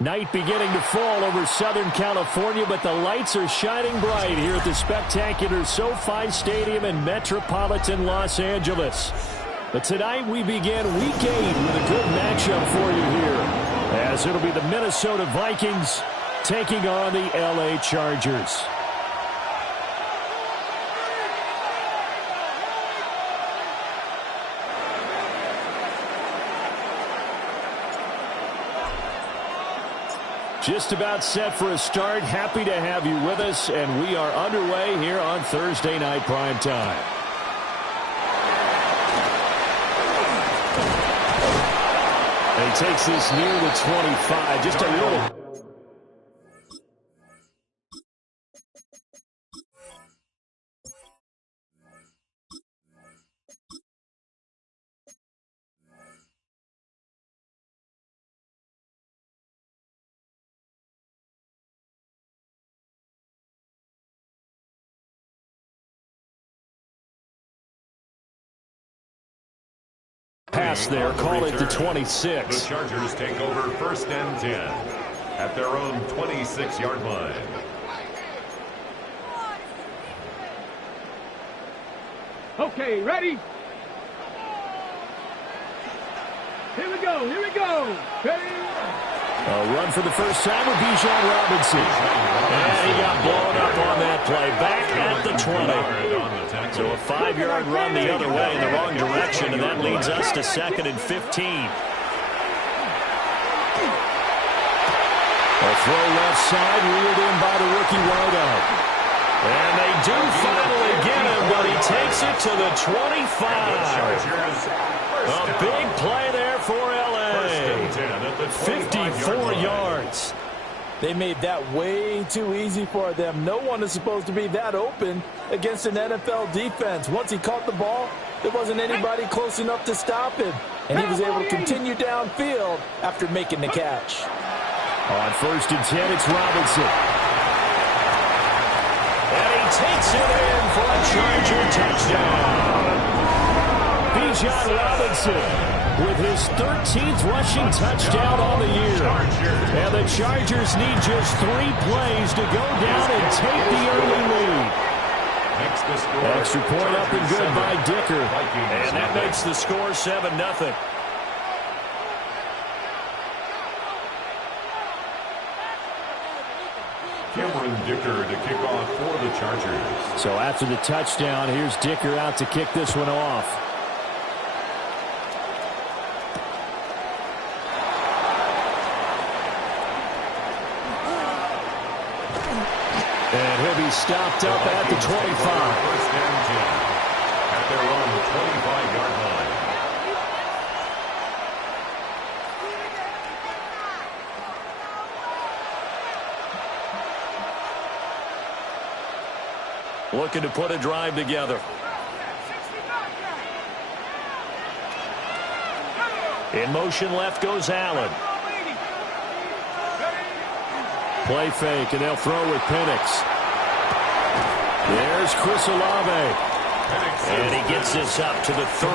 Night beginning to fall over Southern California, but the lights are shining bright here at the spectacular SoFi Stadium in metropolitan Los Angeles. But tonight we begin Week 8 with a good matchup for you here, as it'll be the Minnesota Vikings taking on the LA Chargers. Just about set for a start. Happy to have you with us, and we are underway here on Thursday Night Primetime. And he takes this near the 25, just a little. Pass there, call it to 26. The Chargers take over 1st and 10 at their own 26-yard line. Okay, ready? Here we go, here we go. Ready? A run for the first time with Bijan Robinson. And he got blown up on that play. Back at the 20. So a 5-yard run the other way in the wrong direction, and that leads us to 2nd and 15. A throw left side, reeled in by the rookie wideout. And they do finally get him, but he takes it to the 25. A big play there for LA. 54 yards. They made that way too easy for them. No one is supposed to be that open against an NFL defense. Once he caught the ball, there wasn't anybody close enough to stop him. And he was able to continue downfield after making the catch. On 1st and 10, it's Robinson. And he takes it in for a Charger touchdown. Bijan Robinson with his 13th rushing touchdown on the year. And the Chargers need just 3 plays to go down and take the early lead. Extra point up and good by Dicker. And that makes the score 7-0. Cameron Dicker to kick off for the Chargers. So after the touchdown, here's Dicker out to kick this one off. And he'll be stopped up at the 25. 1st and 10 at their own 25-yard line. Looking to put a drive together. In motion left goes Allen. Play fake, and they'll throw with Penix. There's Chris Olave. And he gets this up to the 34,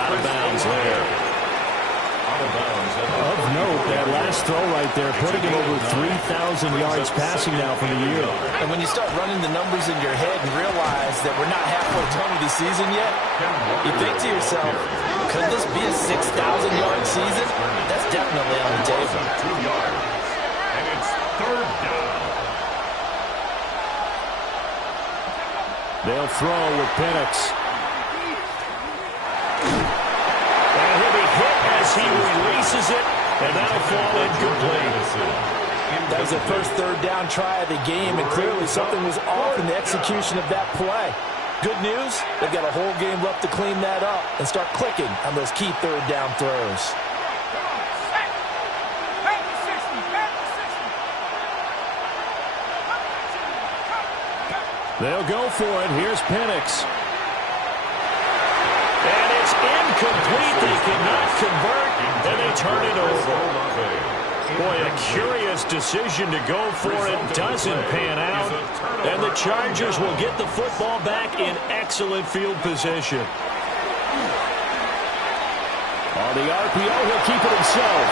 out of bounds there. Of note, that last throw right there, putting him over 3,000 yards passing now for the year. And when you start running the numbers in your head and realize that we're not halfway done with the season yet, you think to yourself, could this be a 6,000-yard season? That's definitely on the table. 2 yards. And it's 3rd down. They'll throw with Penix. And he'll be hit as he releases it And that'll fall incomplete. That was the first third down try of the game, and clearly something was off in the execution of that play. Good news, they've got a whole game left to clean that up and start clicking on those key third down throws. They'll go for it. Here's Penix. And it's incomplete. They cannot convert, and they turn it over. Boy, a curious decision to go for it. Doesn't pan out. And the Chargers will get the football back in excellent field position. On the RPO, he'll keep it himself.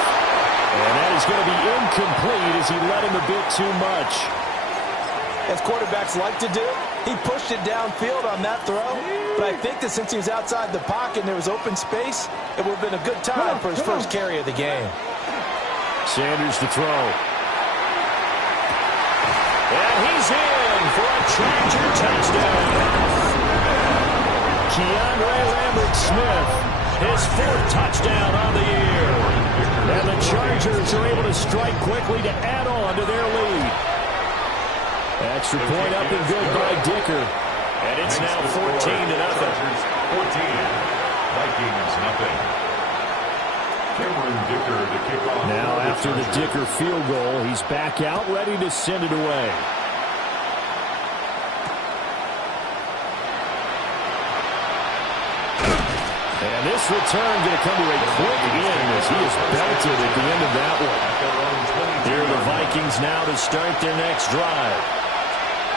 And that is going to be incomplete as he let him a bit too much. As quarterbacks like to do, he pushed it downfield on that throw. But I think that since he was outside the pocket and there was open space, it would have been a good time for his first carry of the game. Sanders to throw. And he's in for a Charger touchdown. Keandre Lambert-Smith, his fourth touchdown on the year. And the Chargers are able to strike quickly to add on to their lead. Extra point up and good by Dicker. And it's now 14-0. 14. Vikings nothing. Dicker to kick off. Now after the Dicker field goal, he's back out ready to send it away. And this return going to come to a quick end as he is belted at the end of that one. Here are the Vikings now to start their next drive.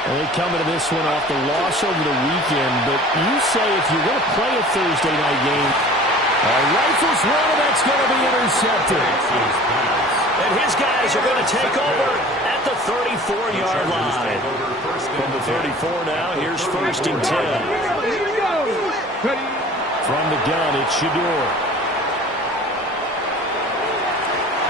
And they come into this one off the loss over the weekend, but you say if you're going to play a Thursday night game, rifles one, that's going to be intercepted. And his guys are going to take over at the 34-yard line. From the 34 now, here's 1st and 10. Here we go. From the gun, it's Shador.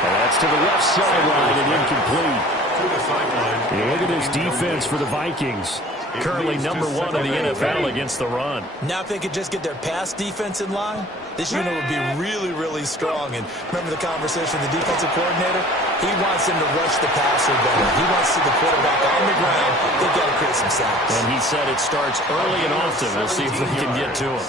And that's to the left sideline and incomplete. You look at this defense for the Vikings. Currently number 1 in the NFL against the run. Now if they could just get their pass defense in line, this unit would be really, really strong. And remember the conversation with the defensive coordinator? He wants them to rush the passer better. He wants to see the quarterback on the ground. They've got to create some sacks. And he said it starts early and often. We'll see if we can get to him.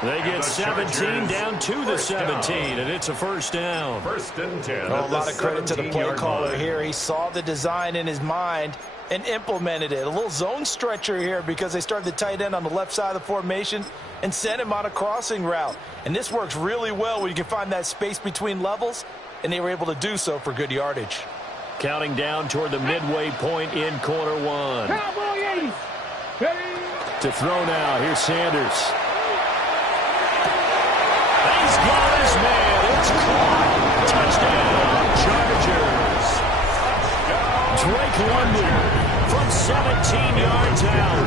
They get 17 down to the 17, and it's a first down. 1st and 10. A lot of credit to the play caller here. He saw the design in his mind and implemented it. A little zone stretcher here because they started the tight end on the left side of the formation and sent him on a crossing route. And this works really well when you can find that space between levels, and they were able to do so for good yardage. Counting down toward the midway point in quarter 1. Cowboy 80. To throw now, here's Sanders. He's got his man. It's caught. Touchdown, Chargers. Drake London from 17 yards out.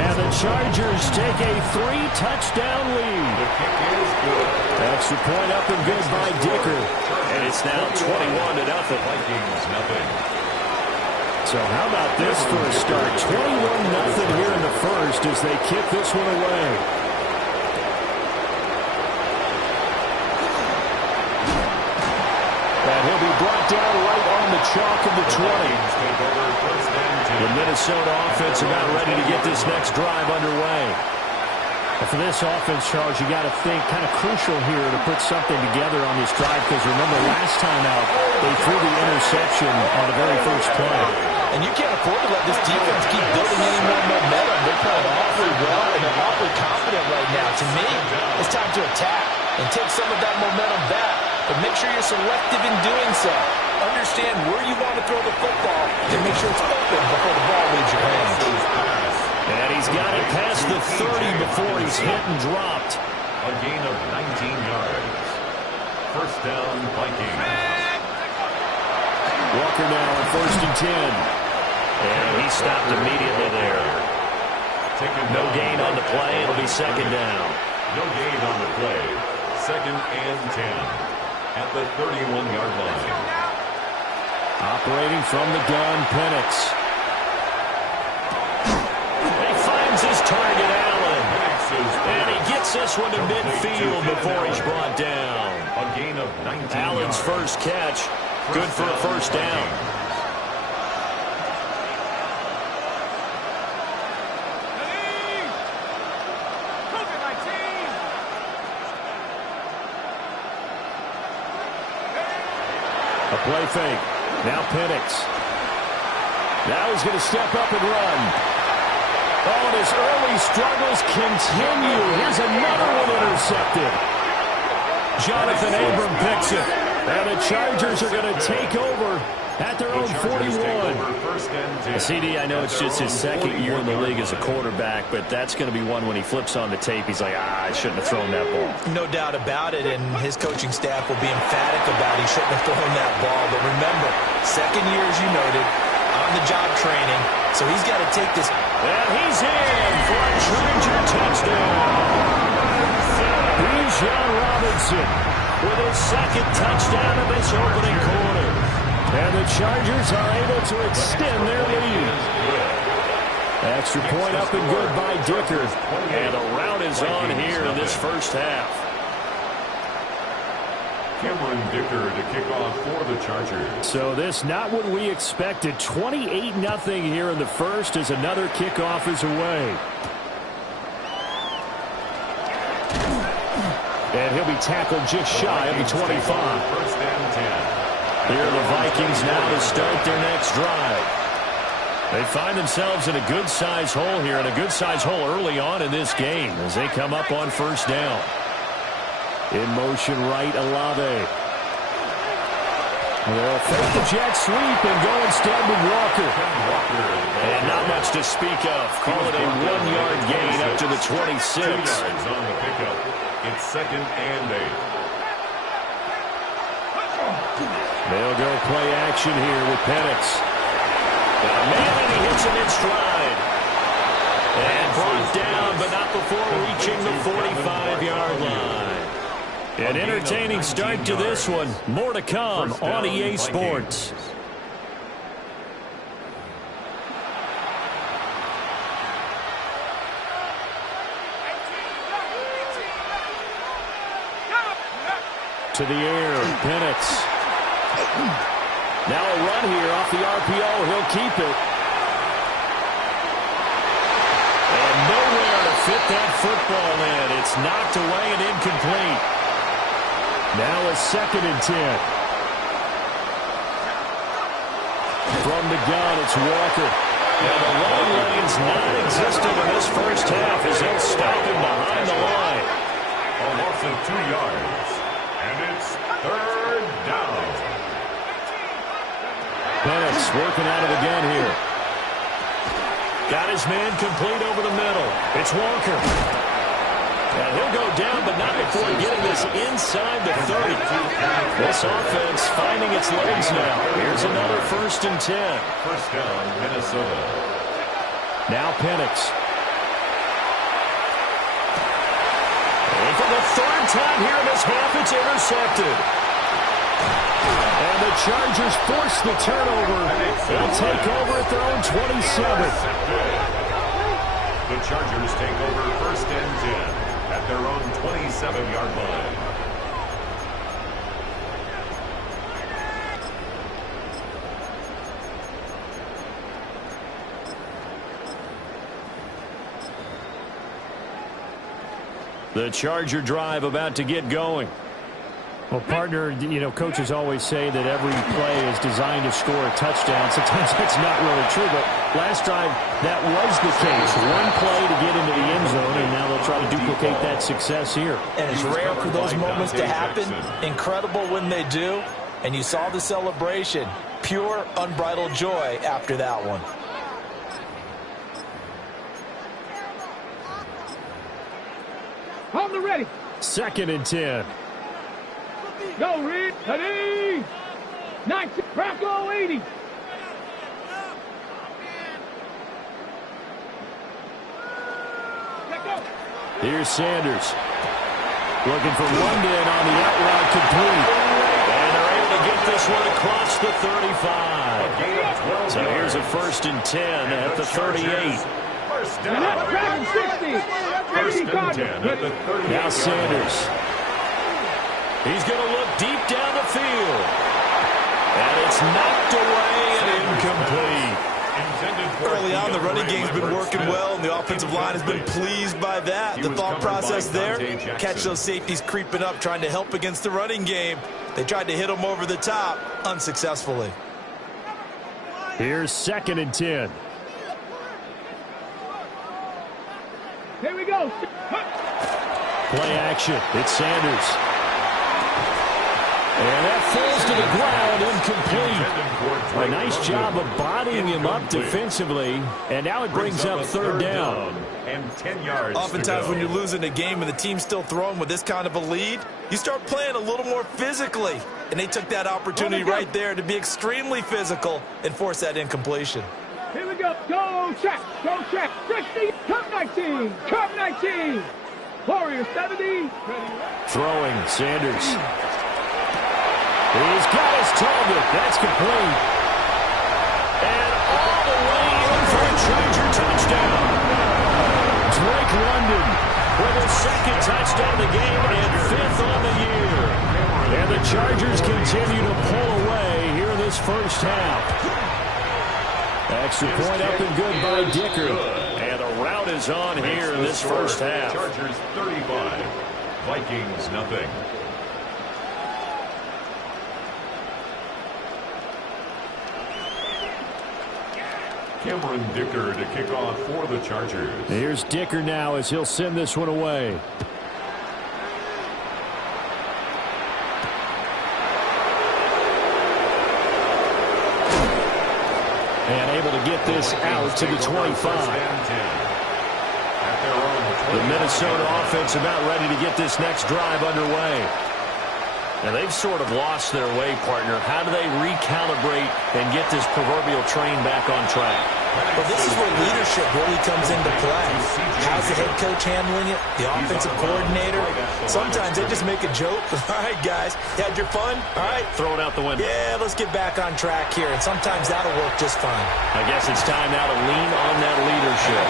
And the Chargers take a 3-touchdown lead. The kick is good. Extra point up and good by Dicker. And it's now 21-0. Vikings nothing. So how about this for a start? 21-0 here in the first as they kick this one away. And he'll be brought down right on the chalk of the 20. The Minnesota offense about ready to get this next drive underway. And for this offense, Charles, you got to think kind of crucial here to put something together on this drive because remember last time out, they threw the interception on the very first play. And you can't afford to let this defense keep building any more momentum. They're playing awfully well, and they're awfully confident right now. To me, it's time to attack and take some of that momentum back. But make sure you're selective in doing so. Understand where you want to throw the football and make sure it's open before the ball leaves your hands. And he's got it past the 30 before he's hit and dropped. A gain of 19 yards. First down, Vikings. Walker now on 1st and 10. And he stopped immediately there. No gain on the play. It'll be 2nd down. No gain on the play. 2nd and 10. At the 31-yard line. Operating from the gun, Penix. He finds his target, Allen. And he gets Gets this one to midfield before he's brought down. A gain of 19 Allen's yards. first catch, good for a first down. A play fake. Now Penix. Now he's going to step up and run. Oh, and his early struggles continue. Here's another one intercepted. Jonathan Abram picks it. And the Chargers are going to take over at their own 41. CD, I know it's just his second year in the league as a quarterback, but that's going to be one when he flips on the tape. He's like, I shouldn't have thrown that ball. No doubt about it, and his coaching staff will be emphatic about he shouldn't have thrown that ball. But remember, second year, as you noted, on-the-job training, so he's got to take this. And he's in for a Charger touchdown. Bijan Robinson with his second touchdown of this opening quarter. And the Chargers are able to extend their lead. Extra point up and good by Dicker. And a rout is on here in this first half. Cameron Dicker to kick off for the Chargers. So this not what we expected. 28-0 here in the first as another kickoff is away. And he'll be tackled just shy of the 25. First and 10. Here are the Vikings now to start their next drive. They find themselves in a good-sized hole here, and a good-sized hole early on in this game as they come up on first down. In motion right, Olave. They'll fake the jet sweep and go instead with Walker. And not much to speak of. Call it a 1-yard gain up to the 26. 2 yards on the pickup. It's second and 8. They'll go play action here with Penix. Man, and he hits him in stride. And brought down, but not before reaching the 45-yard line. An entertaining start to this one. More to come on EA Sports. To the air, Penix. Now a run here off the RPO. He'll keep it. And nowhere to fit that football in. It's knocked away and incomplete. Now a second and 10. From the gun, it's Walker. And the long lane's non-existent in this first half as they'll stop him behind the line. A loss of 2 yards. And it's third down. Penix working out of the gun here. Got his man complete over the middle. It's Walker. And he'll go down, but not before getting this inside the 30. This offense finding its legs now. Here's another first and 10. First down, Minnesota. Now Penix. And for the third time here in this half, it's intercepted. And the Chargers force the turnover. They'll take over at their own 27. The Chargers take over first and 10 at their own 27-yard line. The Charger drive about to get going. Well, partner, coaches always say that every play is designed to score a touchdown. Sometimes that's not really true, but last drive, that was the case. One play to get into the end zone, and now they'll try to duplicate that success here. And it's rare for those moments to happen. Incredible when they do. And you saw the celebration. Pure, unbridled joy after that one. On the ready. Second and 10. Go, Reed. Ready. 19. Crackle 80. Here's Sanders. Looking for London on the out route complete. And they're able to get this one across the 35. So here's a first and 10 at the 38. First down. 60. First and 10 at the 38. Now Sanders. He's going to look deep down the field. And it's knocked away and incomplete. Early on, the running game's been working well, and the offensive line has been pleased by that. The thought process there, catch those safeties creeping up, trying to help against the running game. They tried to hit them over the top, unsuccessfully. Here's 2nd and 10. Here we go. Play action. It's Sanders. And that falls to the ground, incomplete. A nice job of bodying him up defensively. And now it brings up 3rd down. And 10 yards. Oftentimes when you're losing a game and the team's still throwing with this kind of a lead, you start playing a little more physically. And they took that opportunity right there to be extremely physical and force that incompletion. Here we go. Go check. Go check. 60. Cup 19. Cup 19. Warrior 70. Throwing, Sanders. He's got his target. That's complete. And all the way in for a Charger touchdown. Drake London with his 2nd touchdown of the game and 5th on the year. And the Chargers continue to pull away here in this first half. Extra point up and good by Dicker. And the route is on here in this first half. Chargers 35, Vikings nothing. Cameron Dicker to kick off for the Chargers. Here's Dicker now as he'll send this one away. And able to get this out to the 25. The Minnesota offense about ready to get this next drive underway. And they've sort of lost their way, partner. How do they recalibrate and get this proverbial train back on track? Well, this is where leadership really comes into play. How's the head coach handling it? The offensive coordinator? Sometimes they just make a joke. All right, guys, you had your fun? All right. Throw it out the window. Yeah, let's get back on track here. And sometimes that'll work just fine. I guess it's time now to lean on that leadership.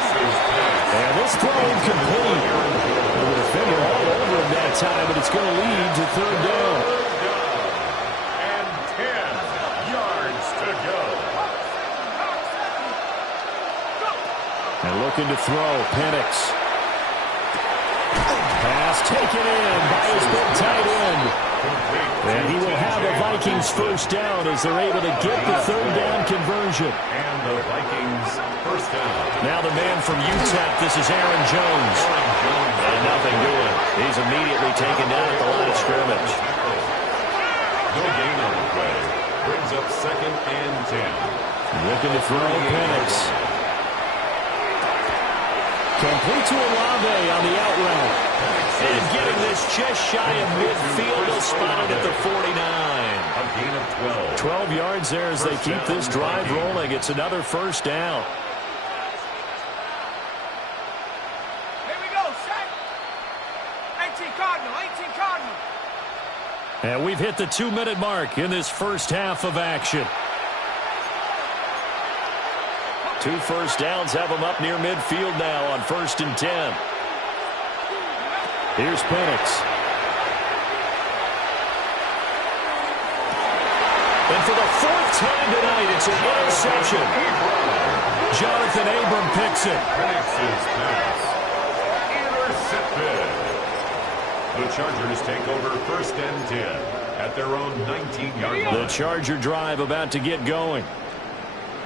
And this throw incomplete. The defender all over him that time, but it's going to lead to 3rd down. And 10 yards to go. And looking to throw, Penix. Pass taken in by his big tight end. And he will have the Vikings first down as they're able to get the 3rd down conversion. And the Vikings first down. Now the man from UTEP, this is Aaron Jones. And nothing doing. He's immediately taken down at the line of scrimmage. No gain on the play. Brings up 2nd and 10. Looking to throw, Penix. Complete to Olave on the out route. And getting this just shy of midfield. He'll spot it at the 49. A gain of 12. 12 yards there as they keep this drive rolling. It's another first down. Here we go. Set. 18 Cardinal. 18 Cardinal. And we've hit the 2-minute mark in this first half of action. 2 first downs have them up near midfield now on 1st and 10. Here's Penix. And for the 4th time tonight, it's an interception. Jonathan Abram picks it. Penix's pass. Intercepted. The Chargers take over 1st and 10 at their own 19-yard line. The Charger drive about to get going.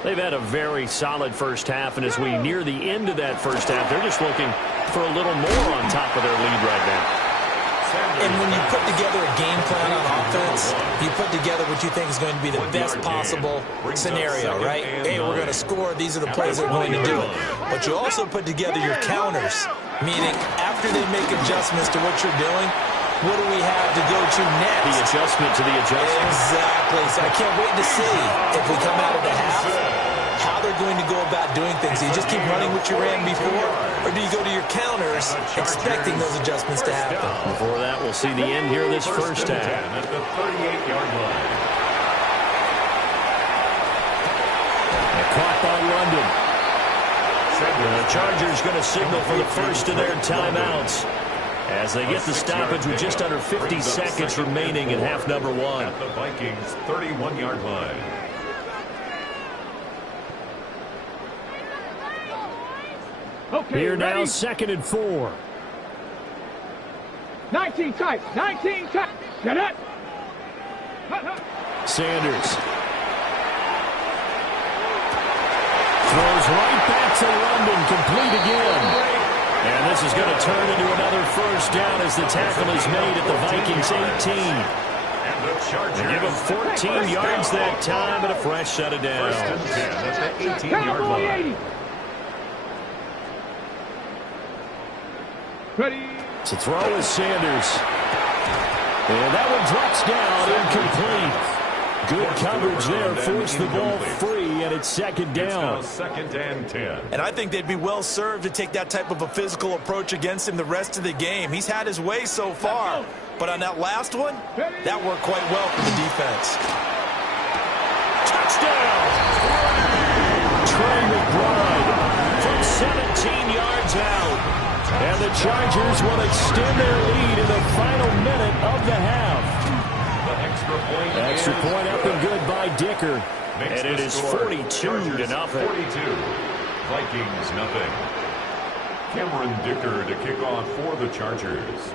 They've had a very solid first half, and as we near the end of that first half, they're just looking for a little more on top of their lead right now. And when you put together a game plan on offense, you put together what you think is going to be the best possible scenario, right? Hey, we're going to score. These are the plays that are going to do it. But you also put together your counters, meaning after they make adjustments to what you're doing, what do we have to go to next? The adjustment to the adjustment. Exactly. So I can't wait to see if we come out of the half, how they're going to go about doing things. Do you just keep running what you ran before, or do you go to your counters expecting those adjustments to happen? Before that, we'll see the end here of this first half. At the 38-yard line. And caught by London. The Chargers going to signal for the first of their timeouts as they get the stoppage with just under 50 seconds remaining in half number one. At the Vikings' 31-yard line. Okay, Here now, ready? 2nd and 4. 19 tight. 19 tight. Get it. Sanders throws right back to London, complete again. And this is going to turn into another first down as the tackle is made at the Vikings 18. And the Chargers. They give him 14 yards that time and a fresh set of downs. First and 10 at the 18-yard Cowboy line. 80. Ready. To throw is Sanders. And that one drops down, incomplete. Good coverage there, forced the ball free, and it's 2nd down. It's now 2nd and 10. And I think they'd be well served to take that type of a physical approach against him the rest of the game. He's had his way so far, but on that last one, that worked quite well for the defense. Touchdown! Trey McBride from 17 yards out. And the Chargers will extend their lead in the final minute of the half. Extra point up and good by Dicker. And it is 42-0. 42. Vikings nothing. Cameron Dicker to kick off for the Chargers.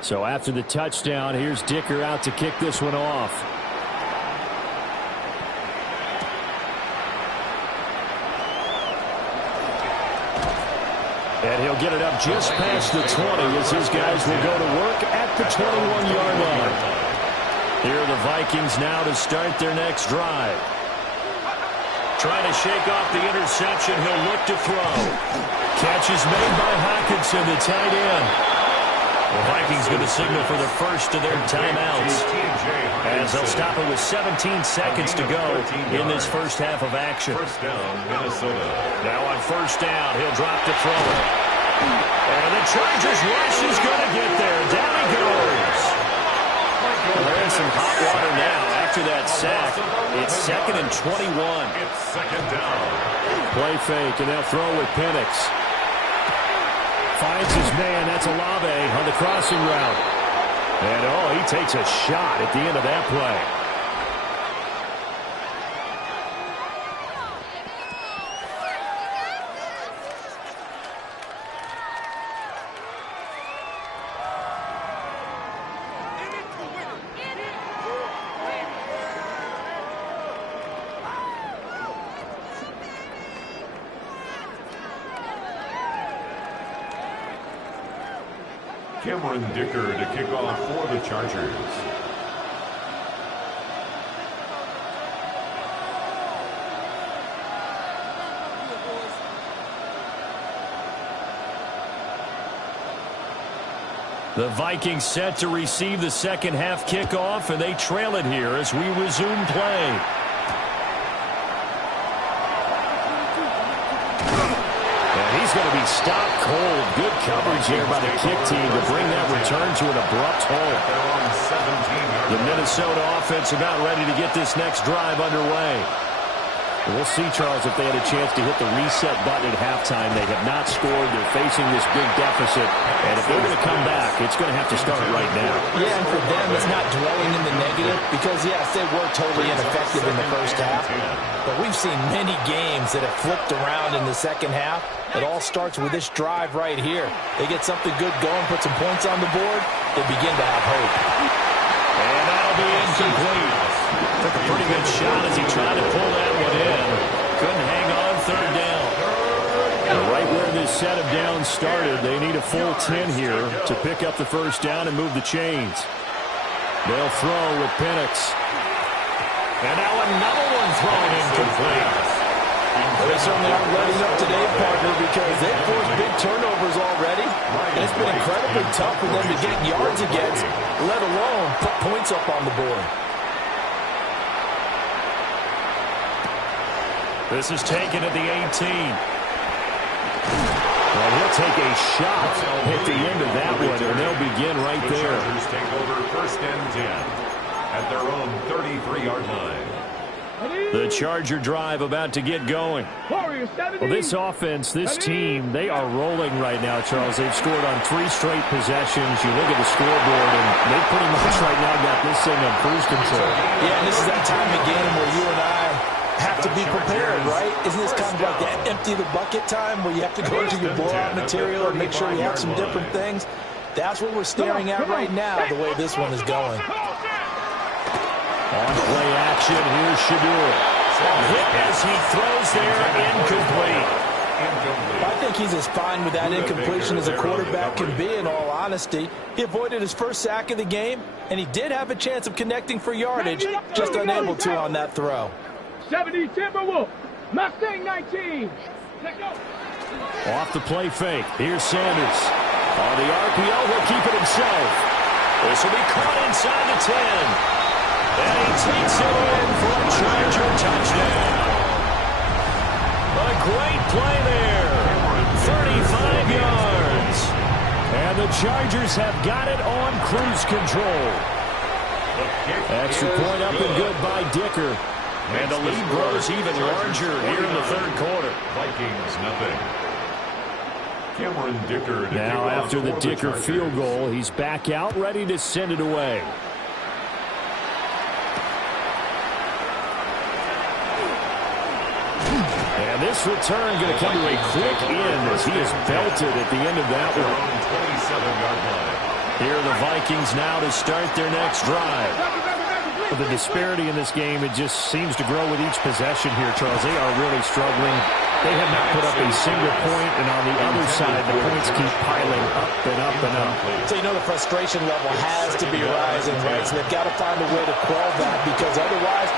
So after the touchdown, here's Dicker out to kick this one off. And he'll get it up just past the 20 as his guys will go to work at the 21-yard line. Here are the Vikings now to start their next drive. Trying to shake off the interception. He'll look to throw. Catch is made by Hockenson, the tight end. The Vikings going to signal for the first of their timeouts as they'll stop it with 17 seconds to go in this first half of action. First down, Minnesota. Now on first down, he'll drop to throw it. And the Chargers rush is going to get there. Down he goes. They're in some hot water now after that sack. It's 2nd and 21. It's 2nd down. Play fake, and they'll throw with Penix. Finds his man. That's Olave on the crossing route. And, oh, he takes a shot at the end of that play. Cameron Dicker to kick off for the Chargers. The Vikings set to receive the second half kickoff, and they trail it here as we resume play. He's going to be stopped cold. Good coverage here by the kick team to bring that return to an abrupt halt. The Minnesota offense about ready to get this next drive underway. We'll see, Charles, if they had a chance to hit the reset button at halftime. They have not scored. They're facing this big deficit. And if they're going to come back, it's going to have to start right now. Yeah, and for them, it's not dwelling in the negative because, yes, they were totally ineffective in the first half. But we've seen many games that have flipped around in the second half. It all starts with this drive right here. They get something good going, put some points on the board, they begin to have hope. And that'll be incomplete. Took a pretty good shot as he tried to pull that one in. Couldn't hang on, third down. And right where this set of downs started, they need a full 10 here to pick up the first down and move the chains. They'll throw with Penix. And now another one thrown incomplete. They certainly aren't letting up today, partner, because they've forced big turnovers already. And it's been incredibly tough for them to get yards against, let alone put points up on the board. This is taken at the 18. Well, he'll take a shot at the end of that one, and they'll begin right there. The Chargers take over first and 10 at their own 33-yard line. The Charger drive about to get going. Warriors 70. Well, this offense, this team, they are rolling right now, Charles. They've scored on 3 straight possessions. You look at the scoreboard, and they pretty much right now got this thing on cruise control. Yeah, and this is that time of game where you and I have to be prepared, right? Isn't this kind of like that empty the bucket time where you have to go into your blowout material and make sure you have some different things? That's what we're staring at right now, the way this one is going. On play action, here's Shadur. Hit as he throws there, incomplete. I think he's as fine with that incompletion as a quarterback can be, in all honesty. He avoided his first sack of the game, and he did have a chance of connecting for yardage, just unable to on that throw. 70 Timberwolf. Mustang 19. Let's go. Off the play fake. Here's Sanders. On the RPO, he'll keep it himself. This will be caught inside the 10. And he takes it in for a Charger touchdown. A great play there. 35 yards. And the Chargers have got it on cruise control. Extra point up and good by Dicker. And the lead grows even larger here in the third quarter. Vikings nothing. Cameron Dicker. Now after the Dicker field goal, he's back out ready to send it away. And this return going to come to a quick end as he is belted at the end of that one. 27-yard line. Here are the Vikings now to start their next drive. But the disparity in this game, it just seems to grow with each possession here, Charles. They are really struggling. They have not put up a single point, and on the other side, the points keep piling up and up and up. So you know the frustration level has to be rising, right? So they've got to find a way to quell that, because otherwise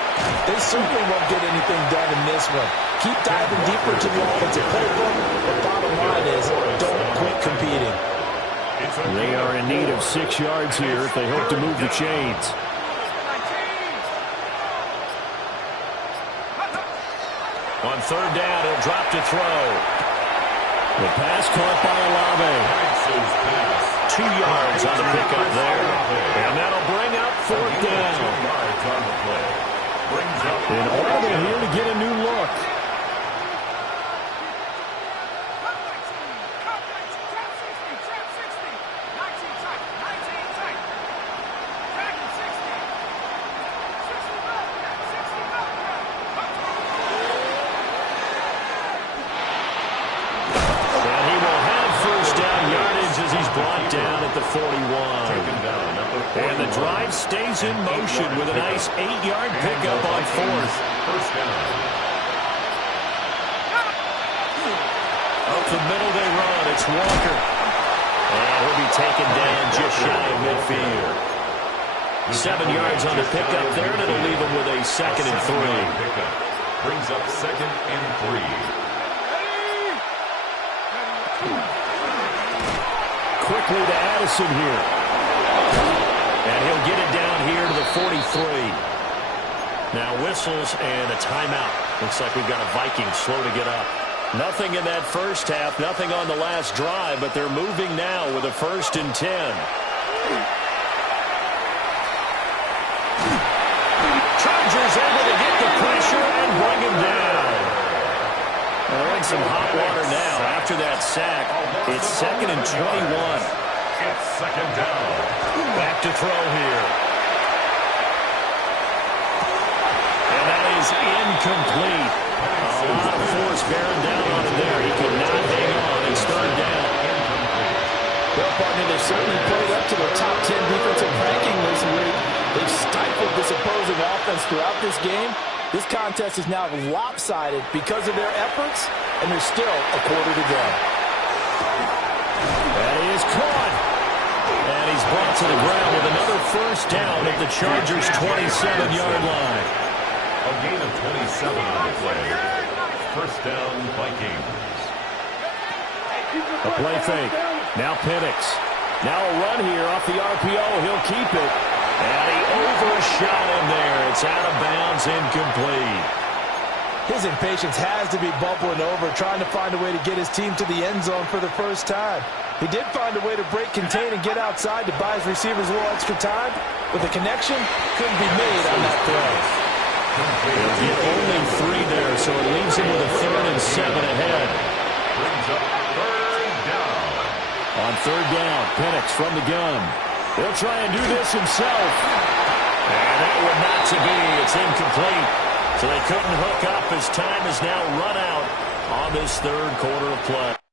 they certainly won't get anything done in this one. Keep diving deeper into the offensive playbook. The bottom line is don't quit competing. They are in need of 6 yards here if they hope to move the chains. On third down, he'll drop to throw. The pass caught by Olave. 2 yards on the pickup there. And that'll bring up fourth down. And Audible here to get a new look. Brought down at the 41. And the drive stays in motion with a nice 8-yard pickup on fourth. First down. Up the middle they run. It's Walker. And he'll be taken down just shy of midfield. 7 yards on the pickup there, and it'll leave him with a 2nd and 3. Brings up 2nd and 3. Quickly to Addison here. And he'll get it down here to the 43. Now whistles and a timeout. Looks like we've got a Viking slow to get up. Nothing in that first half, nothing on the last drive, but they're moving now with a 1st and 10. Chargers able to get the pressure and bring him down. They're in some hot water now. After that sack, it's 2nd and 21. It's 2nd down. Back to throw here. And that is incomplete. A lot of force bearing down on him there. He could not hang on. It's 3rd down. Well, partner, they've certainly played up to their top 10 defensive ranking this week. They've stifled this opposing offense throughout this game. This contest is now lopsided because of their efforts, and there's still a quarter to go. That is caught. And he's brought to the ground with another 1st down at the Chargers' 27-yard line. A gain of 27 on the play. 1st down, Vikings. A play fake. Now Penix. Now a run here off the RPO. He'll keep it. And he overshot him there. It's out of bounds, incomplete. His impatience has to be bubbling over, trying to find a way to get his team to the end zone for the first time. He did find a way to break, contain, and get outside to buy his receivers a little extra time, but the connection couldn't be made on that throw. Complete. He'll get only 3 there, so it leaves him with a 3rd and 7 ahead. Brings up 3rd down. On 3rd down, Penix from the gun. He'll try and do this himself. And that one not to be. It's incomplete. So they couldn't hook up as time is now run out on this 3rd quarter of play.